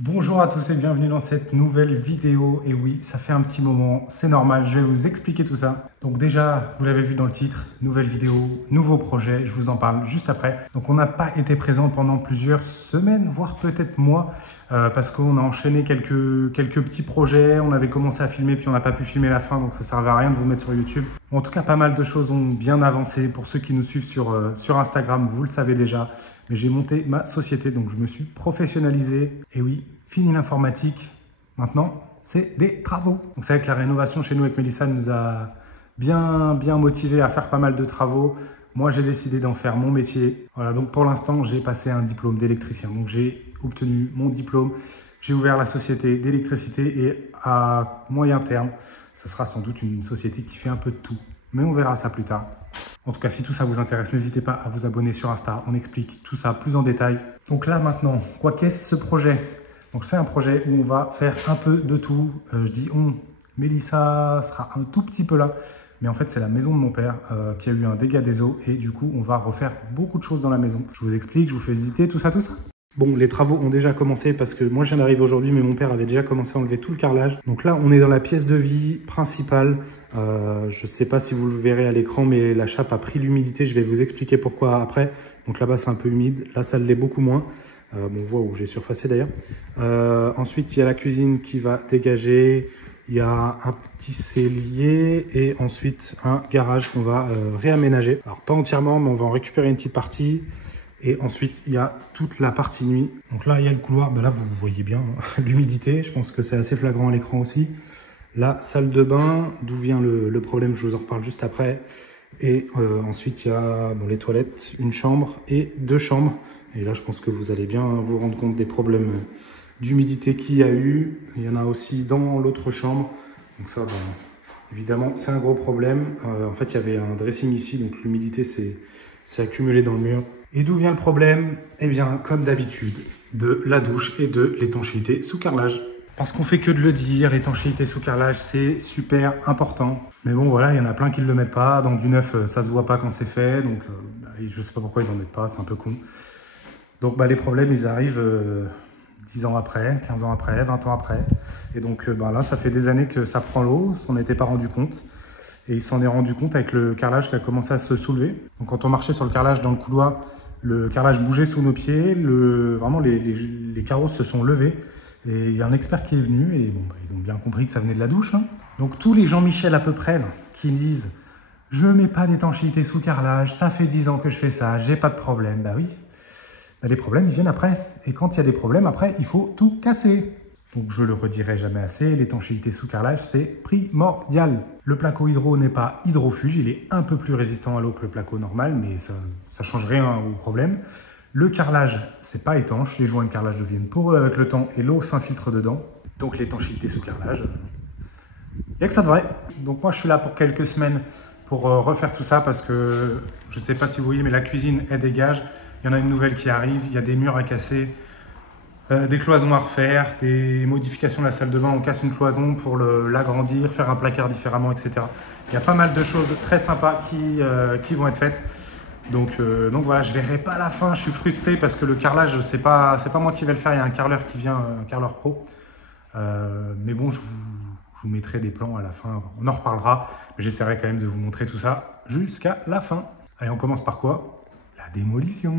Bonjour à tous et bienvenue dans cette nouvelle vidéo. Et oui, ça fait un petit moment, c'est normal, je vais vous expliquer tout ça. Donc déjà, vous l'avez vu dans le titre, nouvelle vidéo, nouveau projet, je vous en parle juste après. Donc on n'a pas été présent pendant plusieurs semaines, voire peut-être mois, parce qu'on a enchaîné quelques petits projets. On avait commencé à filmer puis on n'a pas pu filmer la fin, donc ça ne servait à rien de vous mettre sur YouTube. En tout cas, pas mal de choses ont bien avancé. Pour ceux qui nous suivent sur Instagram, vous le savez déjà. Mais j'ai monté ma société, donc je me suis professionnalisé. Et oui, fini l'informatique. Maintenant, c'est des travaux. Donc c'est vrai que la rénovation chez nous avec Mélissa nous a bien motivés à faire pas mal de travaux. Moi, j'ai décidé d'en faire mon métier. Voilà, donc pour l'instant, j'ai passé un diplôme d'électricien. Donc j'ai obtenu mon diplôme. J'ai ouvert la société d'électricité et à moyen terme, ça sera sans doute une société qui fait un peu de tout. Mais on verra ça plus tard. En tout cas, si tout ça vous intéresse, n'hésitez pas à vous abonner sur Insta. On explique tout ça plus en détail. Donc là, maintenant, qu'est-ce ce projet? Donc c'est un projet où on va faire un peu de tout. Je dis on, Mélissa sera un tout petit peu là. Mais en fait, c'est la maison de mon père qui a eu un dégât des eaux. Et du coup, on va refaire beaucoup de choses dans la maison. Je vous explique, je vous fais visiter tout ça. Bon, les travaux ont déjà commencé parce que moi, je viens d'arriver aujourd'hui, mais mon père avait déjà commencé à enlever tout le carrelage. Donc là, on est dans la pièce de vie principale. Je ne sais pas si vous le verrez à l'écran, mais la chape a pris l'humidité. Je vais vous expliquer pourquoi après. Donc là-bas, c'est un peu humide. Là, ça l'est beaucoup moins. On voit où j'ai surfacé d'ailleurs. Ensuite, il y a la cuisine qui va dégager. Il y a un petit cellier et ensuite un garage qu'on va réaménager. Alors, pas entièrement, mais on va en récupérer une petite partie. Et ensuite, il y a toute la partie nuit. Donc là, il y a le couloir. Ben là, vous voyez bien l'humidité. Je pense que c'est assez flagrant à l'écran aussi. La salle de bain, d'où vient le problème, je vous en reparle juste après. Et ensuite, il y a les toilettes, une chambre et deux chambres. Et là, je pense que vous allez bien vous rendre compte des problèmes d'humidité qu'il y a eu. Il y en a aussi dans l'autre chambre. Donc ça, évidemment, c'est un gros problème. En fait, il y avait un dressing ici, donc l'humidité s'est accumulée dans le mur. Et d'où vient le problème? Eh bien, comme d'habitude, de la douche et de l'étanchéité sous carrelage. Parce qu'on fait que de le dire, l'étanchéité sous carrelage, c'est super important. Mais bon, voilà, il y en a plein qui ne le mettent pas. Dans du neuf, ça se voit pas quand c'est fait. Donc, je sais pas pourquoi ils en mettent pas, c'est un peu con. Donc, les problèmes, ils arrivent 10 ans après, 15 ans après, 20 ans après. Et donc, là, ça fait des années que ça prend l'eau. On s'en était pas rendu compte. Et il s'en est rendu compte avec le carrelage qui a commencé à se soulever. Donc, quand on marchait sur le carrelage dans le couloir, le carrelage bougeait sous nos pieds. Vraiment, les carreaux se sont levés. Et il y a un expert qui est venu et ils ont bien compris que ça venait de la douche. Donc tous les Jean-Michel à peu près là, qui disent « Je mets pas d'étanchéité sous carrelage, ça fait 10 ans que je fais ça, j'ai pas de problème ». Bah oui, les problèmes ils viennent après. Et quand il y a des problèmes après, il faut tout casser. Donc je le redirai jamais assez, l'étanchéité sous carrelage c'est primordial. Le placo hydro n'est pas hydrofuge, il est un peu plus résistant à l'eau que le placo normal, mais ça change rien au problème. Le carrelage, c'est pas étanche, les joints de carrelage deviennent poreux avec le temps et l'eau s'infiltre dedans. Donc l'étanchéité sous carrelage, il n'y a que ça de vrai. Donc moi je suis là pour quelques semaines pour refaire tout ça parce que je ne sais pas si vous voyez, mais la cuisine elle dégage. Il y en a une nouvelle qui arrive, il y a des murs à casser, des cloisons à refaire, des modifications de la salle de bain. On casse une cloison pour l'agrandir, faire un placard différemment, etc. Il y a pas mal de choses très sympas qui vont être faites. Donc voilà, je verrai pas la fin, je suis frustré parce que le carrelage, c'est pas moi qui vais le faire, il y a un carreleur qui vient, un carreleur pro. Mais bon, je vous mettrai des plans à la fin, on en reparlera, mais j'essaierai quand même de vous montrer tout ça jusqu'à la fin. Allez, on commence par quoi? La démolition.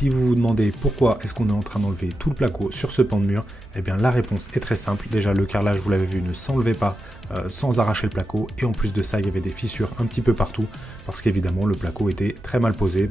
si vous vous demandez pourquoi est-ce qu'on est en train d'enlever tout le placo sur ce pan de mur, eh bien la réponse est très simple. Déjà le carrelage, vous l'avez vu, ne s'enlevait pas sans arracher le placo, et en plus de ça il y avait des fissures un petit peu partout parce qu'évidemment le placo était très mal posé.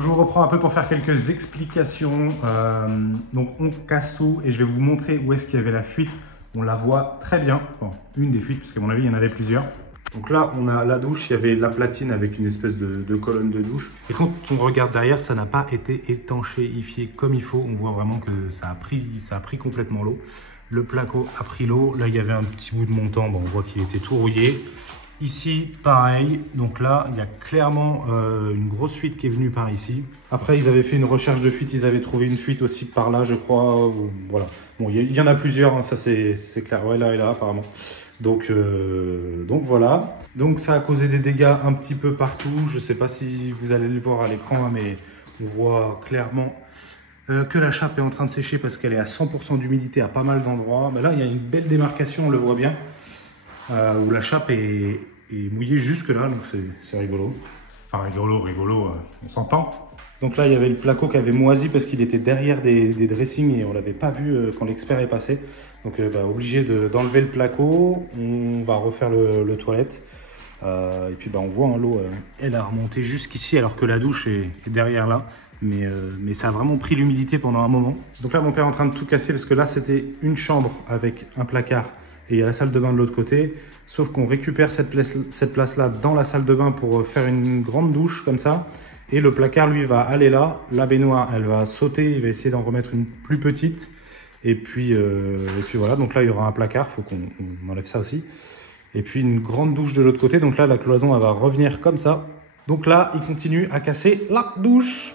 Je vous reprends un peu pour faire quelques explications. Donc on casse tout et je vais vous montrer où est-ce qu'il y avait la fuite. On la voit très bien. Bon, une des fuites, parce qu'à mon avis il y en avait plusieurs. Donc là on a la douche, il y avait la platine avec une espèce de colonne de douche. Et quand on regarde derrière, ça n'a pas été étanchéifié comme il faut. On voit vraiment que ça a pris complètement l'eau. Le placo a pris l'eau. Là il y avait un petit bout de montant, bon, on voit qu'il était tout rouillé. Ici, pareil, donc là, il y a clairement une grosse fuite qui est venue par ici. Après, ils avaient fait une recherche de fuite, ils avaient trouvé une fuite aussi par là, je crois. Voilà. Bon, il y en a plusieurs, hein, ça c'est clair. Ouais, là et là, apparemment. Donc voilà. Donc ça a causé des dégâts un petit peu partout. Je ne sais pas si vous allez le voir à l'écran, hein, mais on voit clairement que la chape est en train de sécher parce qu'elle est à 100% d'humidité à pas mal d'endroits. Mais là, il y a une belle démarcation, on le voit bien. Où la chape est mouillée jusque là, donc c'est rigolo. Enfin rigolo, on s'entend. Donc là il y avait le placo qui avait moisi parce qu'il était derrière des dressings et on l'avait pas vu quand l'expert est passé. Donc obligé d'enlever le placo, on va refaire le toilette. Et puis on voit l'eau, elle a remonté jusqu'ici alors que la douche est derrière là. Mais ça a vraiment pris l'humidité pendant un moment. Donc là mon père est en train de tout casser parce que là c'était une chambre avec un placard. Et il y a la salle de bain de l'autre côté, sauf qu'on récupère cette place-là dans la salle de bain pour faire une grande douche comme ça. Et le placard, lui, va aller là. La baignoire, elle va sauter, il va essayer d'en remettre une plus petite. Et puis voilà, donc là, il y aura un placard, il faut qu'on enlève ça aussi. Et puis une grande douche de l'autre côté, donc là, la cloison, elle va revenir comme ça. Donc là, il continue à casser la douche.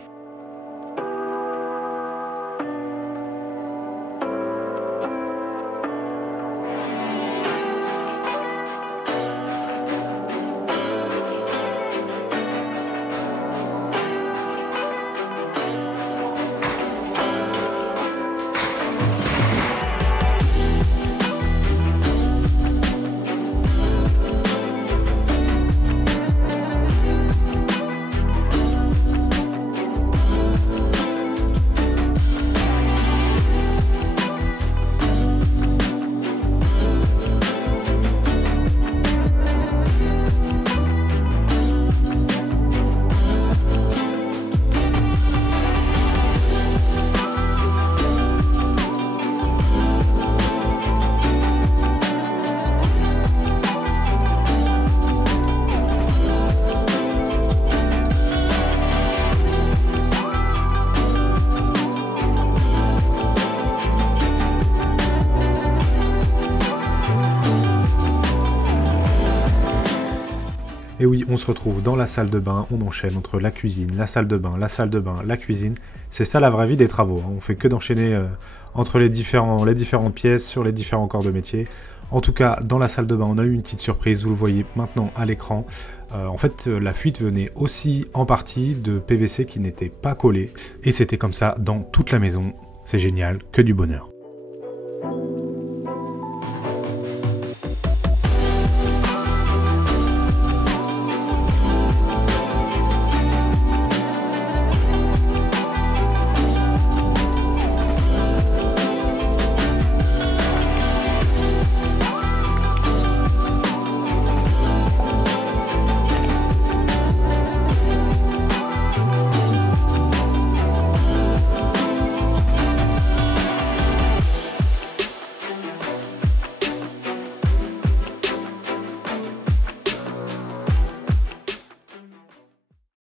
Et oui, on se retrouve dans la salle de bain, on enchaîne entre la cuisine, la salle de bain, la cuisine. C'est ça la vraie vie des travaux, hein. On fait que d'enchaîner entre les différentes pièces, sur les différents corps de métier. En tout cas, dans la salle de bain, on a eu une petite surprise, vous le voyez maintenant à l'écran. En fait, la fuite venait aussi en partie de PVC qui n'était pas collé. Et c'était comme ça dans toute la maison. C'est génial, que du bonheur.